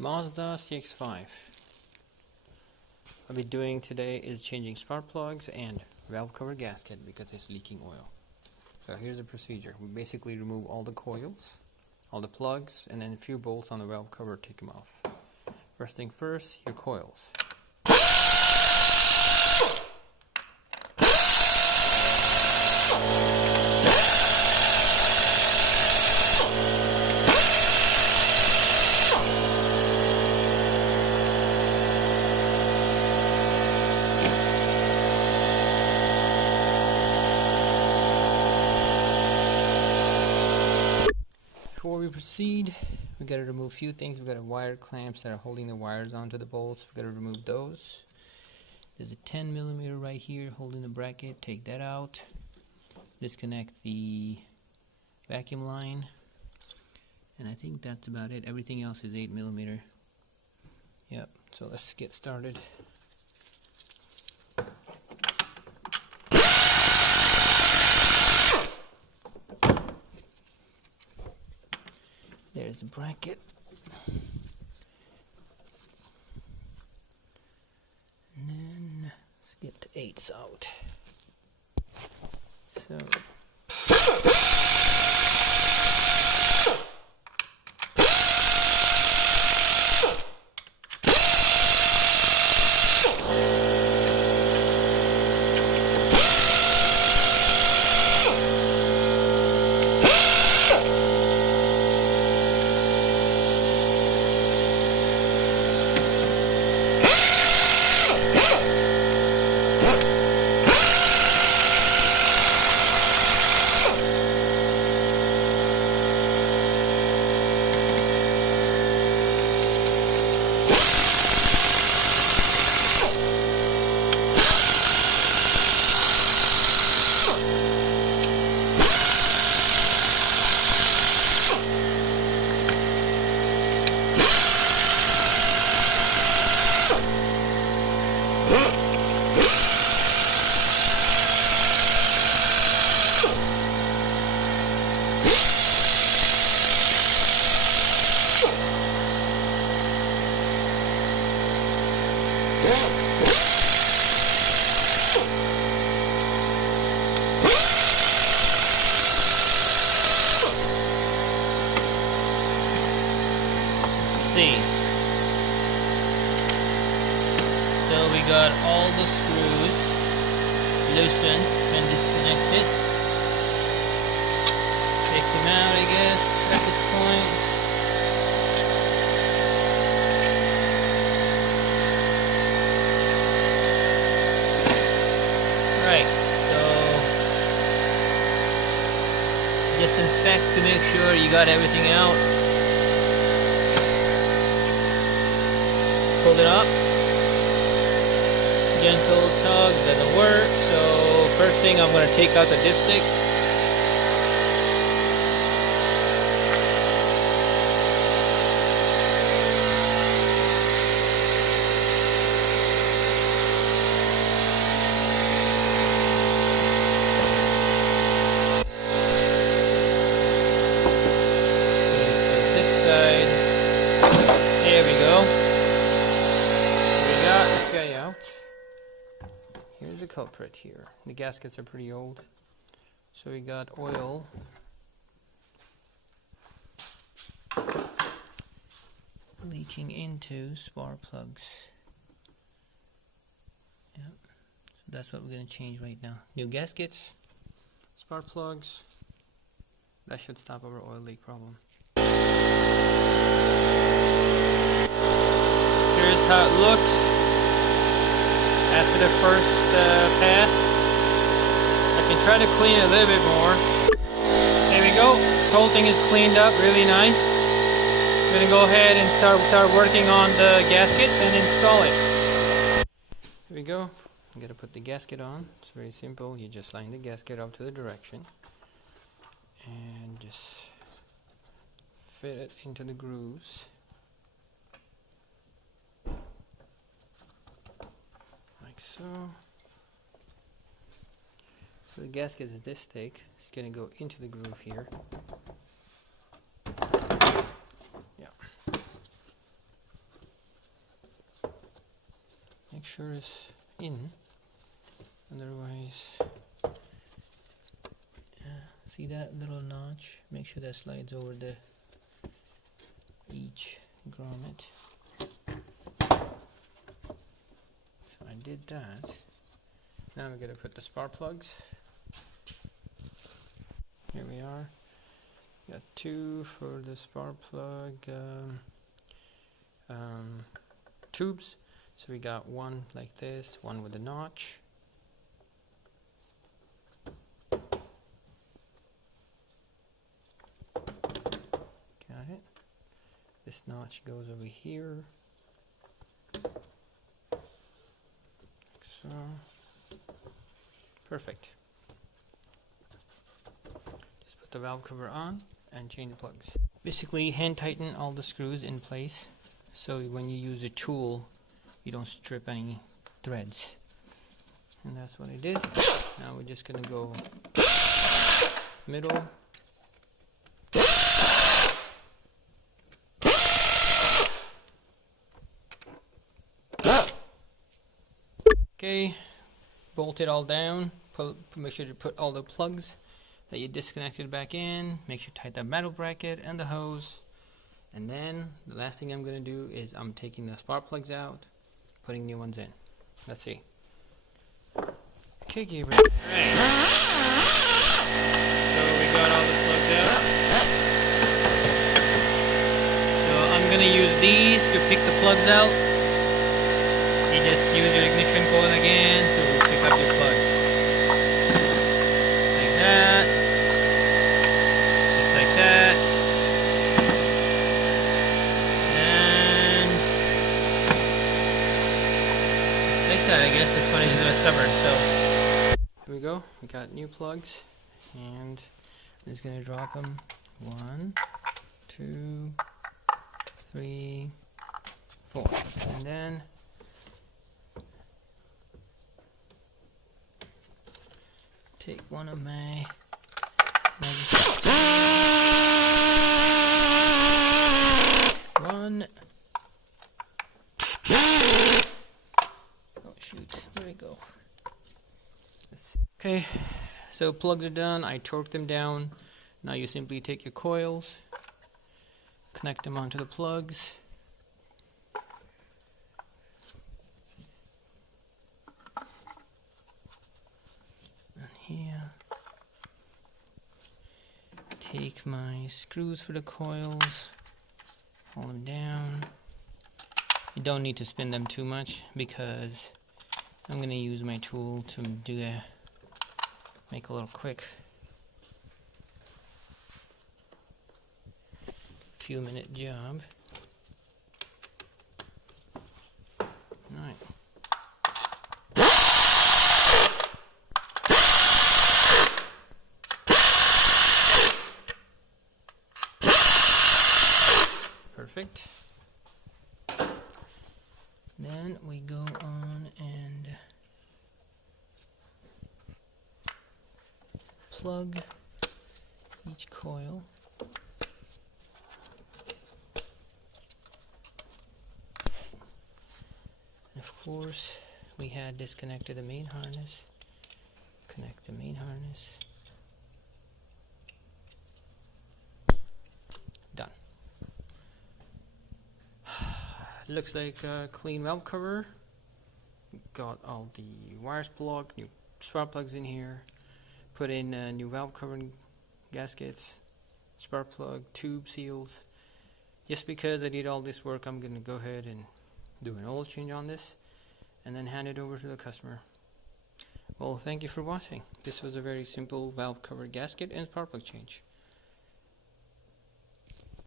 Mazda CX-5. I'll be doing today is changing spark plugs and valve cover gasket because it's leaking oil. So here's the procedure. We basically remove all the coils, all the plugs, and then a few bolts on the valve cover, take them off. First thing first, your coils. Before we proceed, we got to remove a few things. We got wire clamps that are holding the wires onto the bolts. We got to remove those. There's a 10mm right here holding the bracket. Take that out. Disconnect the vacuum line, and I think that's about it. Everything else is 8mm. Yep. So let's get started. There's the bracket. And then let's get the 8s out. So So we got all the screws loosened and disconnected. Take them out, I guess, at this point. Right, so just inspect to make sure you got everything out. Pull it up. Gentle tug doesn't work, so first thing I'm going to take out the dipstick. Okay, so this side, there we go. Got this guy out. Here's the culprit here. The gaskets are pretty old. So we got oil leaking into spark plugs. Yep. So that's what we're going to change right now. New gaskets, spark plugs. That should stop our oil leak problem. Here's how it looks after the first pass. I can try to clean it a little bit more. There we go. The whole thing is cleaned up really nice. I'm going to go ahead and start working on the gasket and install it. Here we go. I'm going to put the gasket on. It's very simple. You just line the gasket up to the direction and just fit it into the grooves. So the gasket is this thick. It's going to go into the groove here. Yeah. make sure it's in, otherwise, see that little notch? Make sure that slides over the each grommet. So I did that. Now we're gonna put the spark plugs. Here we are. Got two for the spark plug tubes. So we got one like this, one with a notch. Got it. This notch goes over here. Like so. Perfect. Just put the valve cover on and change the plugs. Basically hand tighten all the screws in place so when you use a tool you don't strip any threads. And that's what I did. Now we're just gonna go middle. Okay, bolt it all down. Make sure to put all the plugs that you disconnected back in. Make sure to tighten the metal bracket and the hose. And then the last thing I'm going to do is I'm taking the spark plugs out, putting new ones in. Let's see. Okay, Gabriel. Alright. So we got all the plugs out. So I'm going to use these to pick the plugs out. You just use your ignition coil again to pick up your plugs. Like that. Just like that. And like that. I guess this one is stubborn. So here we go. We got new plugs. And I'm just going to drop them. 1, 2, 3, 4. And then take one of my one. Oh shoot, where'd it go? Okay, so plugs are done. I torqued them down. Now you simply take your coils, connect them onto the plugs. Here, take my screws for the coils, hold them down. You don't need to spin them too much because I'm going to use my tool to make a little quick few minute job. Alright. Perfect. Then we go on and plug each coil. And of course, we had disconnected the main harness. Connect the main harness. Done. Looks like a clean valve cover. Got all the wires plugged, new spark plugs in here. Put in new valve cover and gaskets, spark plug, tube seals. Just because I did all this work, I'm going to go ahead and do an oil change on this and then hand it over to the customer. Well, thank you for watching. This was a very simple valve cover gasket and spark plug change.